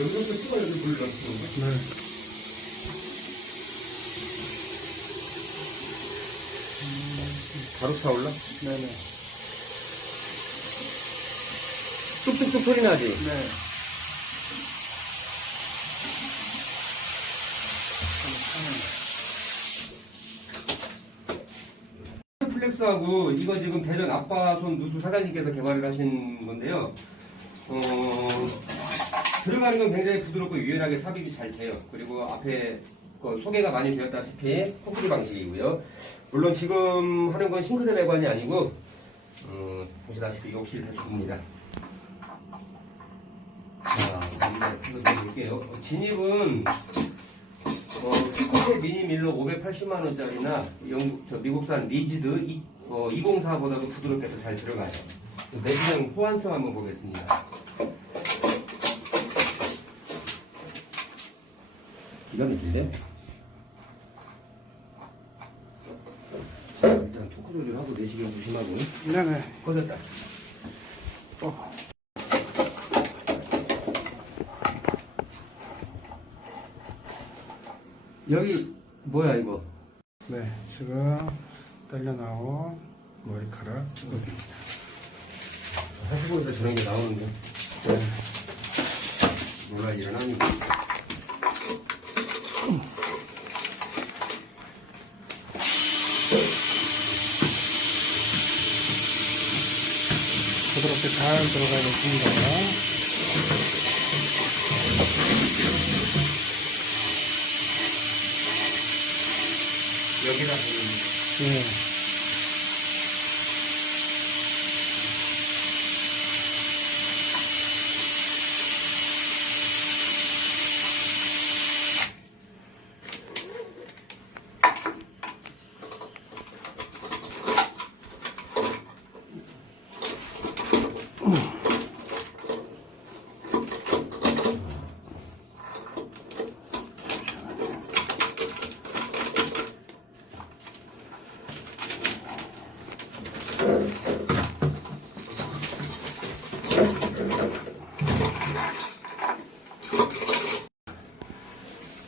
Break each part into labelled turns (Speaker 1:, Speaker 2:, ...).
Speaker 1: 여기서부터 찍어야 돼, 물 넣는 거.
Speaker 2: 네.
Speaker 1: 바로 타올라?
Speaker 2: 네네.
Speaker 1: 뚝뚝뚝 소리 나지?
Speaker 2: 네.
Speaker 1: 플렉스하고 이거 지금 대전 아빠 손 누수 사장님께서 개발을 하신 건데요. 어, 들어가는 건 굉장히 부드럽고 유연하게 삽입이 잘 돼요. 그리고 앞에 그 소개가 많이 되었다시피 코끼리 방식이고요. 물론 지금 하는 건 싱크대 배관이 아니고 어, 보시다시피 욕실 배출입니다. 자, 드릴게요. 진입은 어, 스코테 미니 밀로 580만 원짜리나 영국 저 미국산 리지드 이, 어, 204보다도 부드럽게 해서 잘 들어가요. 내시경 호환성 한번 보겠습니다. 기가 막힌데? 자, 일단 토크로를 하고 내시경 조심하고
Speaker 2: 네네.
Speaker 1: 꺼졌다.
Speaker 2: 어.
Speaker 1: 여기 뭐야 이거?
Speaker 2: 네. 지금 딸려 나온 머리카락.
Speaker 1: 하수구에서 저런 게 나오는데
Speaker 2: 네.
Speaker 1: 일은 아니고
Speaker 2: 부드럽게 잘 들어가겠습니다.
Speaker 1: 여기다
Speaker 2: 네.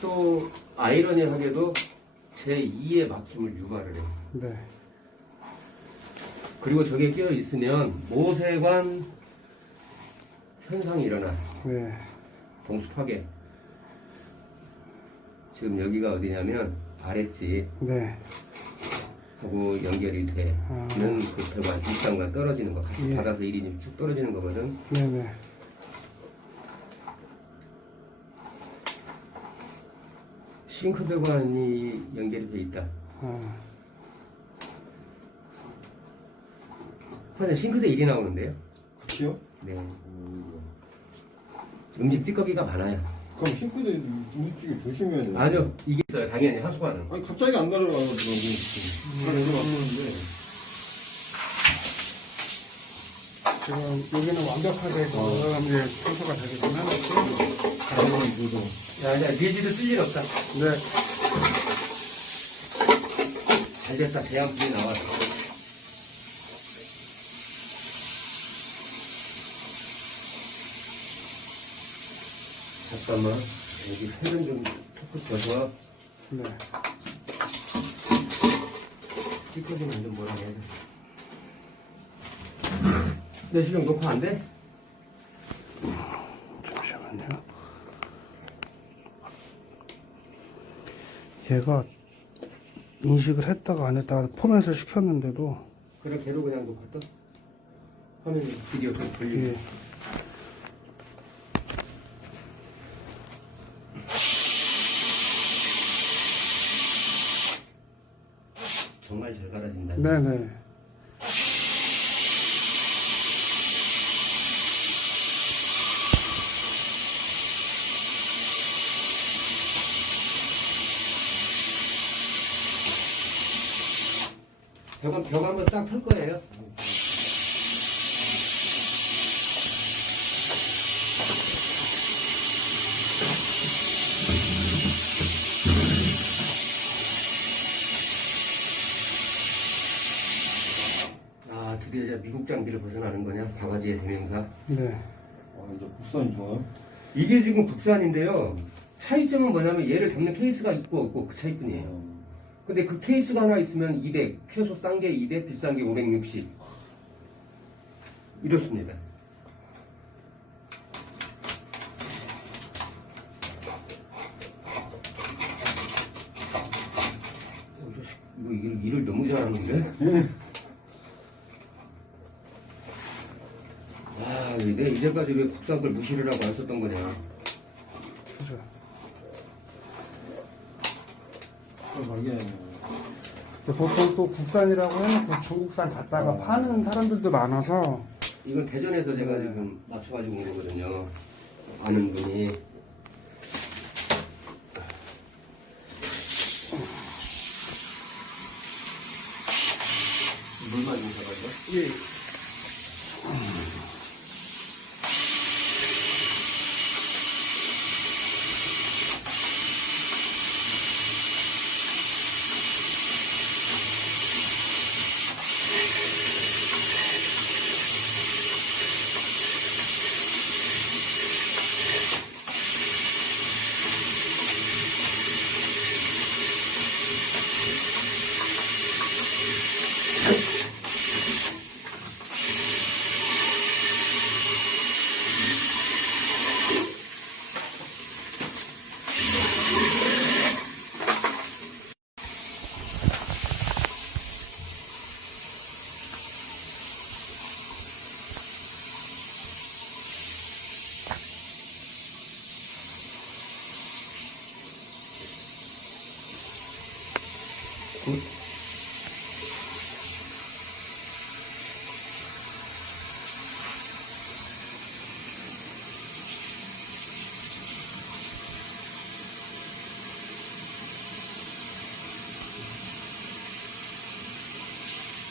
Speaker 1: 또 아이러니하게도 제2의 막힘을 유발을 해요.
Speaker 2: 네.
Speaker 1: 그리고 저게 끼어 있으면 모세관 현상이 일어나.
Speaker 2: 네.
Speaker 1: 동수 파괴. 지금 여기가 어디냐면 아랫집
Speaker 2: 네.
Speaker 1: 하고 연결이 되는
Speaker 2: 아.
Speaker 1: 그 배관 뒷상과 떨어지는 거 같이
Speaker 2: 예.
Speaker 1: 받아서 1인이 쭉 떨어지는 거거든.
Speaker 2: 네네.
Speaker 1: 싱크 배관이 연결이 돼 있다.
Speaker 2: 아,
Speaker 1: 근데 싱크대 1이 나오는데요.
Speaker 3: 그치요?
Speaker 1: 네. 음식 찌꺼기가 많아요.
Speaker 3: 그럼 싱크대 우측에 조심해야 돼요.
Speaker 1: 아니요, 이게 있어요. 당연히 하수관은.
Speaker 3: 아니 갑자기 안 가려가더라고. 다 내려왔었는데.
Speaker 2: 지금 여기는 완벽하게 지금 이제 청소가 되겠지만
Speaker 3: 가려고 이거도.
Speaker 1: 야, 야, 리지도 쓸일 없다.
Speaker 2: 네.
Speaker 1: 잘 됐다. 대양불이 나왔어. 잠깐만. 여기 회전 좀 토크 쳐서
Speaker 2: 네.
Speaker 1: 찌꺼기는 좀 뭐라 해야 돼. 내 지금 녹화 안 돼?
Speaker 2: 잠시만요. 얘가 인식을 했다가 안 했다가 포맷을 시켰는데도
Speaker 1: 그래, 걔로 그냥 떠? 화면 비디오 좀 돌리고.
Speaker 2: 이게
Speaker 1: 정말 잘 갈아진다.
Speaker 2: 네네.
Speaker 1: 벽, 벽 한번 싹 털 거예요. 아, 드디어 이제 미국 장비를 벗어나는 거냐? 바가지의 대명사.
Speaker 2: 네.
Speaker 3: 아, 이제 국산이 좋아요?
Speaker 1: 이게 지금 국산인데요. 차이점은 뭐냐면 얘를 담는 케이스가 있고 없고 그 차이뿐이에요. 근데 그 케이스가 하나 있으면 200, 최소 싼 게 200, 비싼 게 560. 이렇습니다. 새- 이거 일- 일을 너무 잘하는데? 아, 내 이제까지 왜 국산 걸 무시를 하고 안 썼던 거냐.
Speaker 2: 그죠.
Speaker 3: 어, 이게
Speaker 2: 보통 또 국산이라고 해놓고 중국산 갖다가 파는 사람들도 많아서
Speaker 1: 이건 대전에서 제가
Speaker 2: 네.
Speaker 1: 지금 맞춰가지고 온 거거든요. 아는 분이. 물만 좀 잡아줘.
Speaker 2: 예.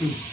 Speaker 1: 음.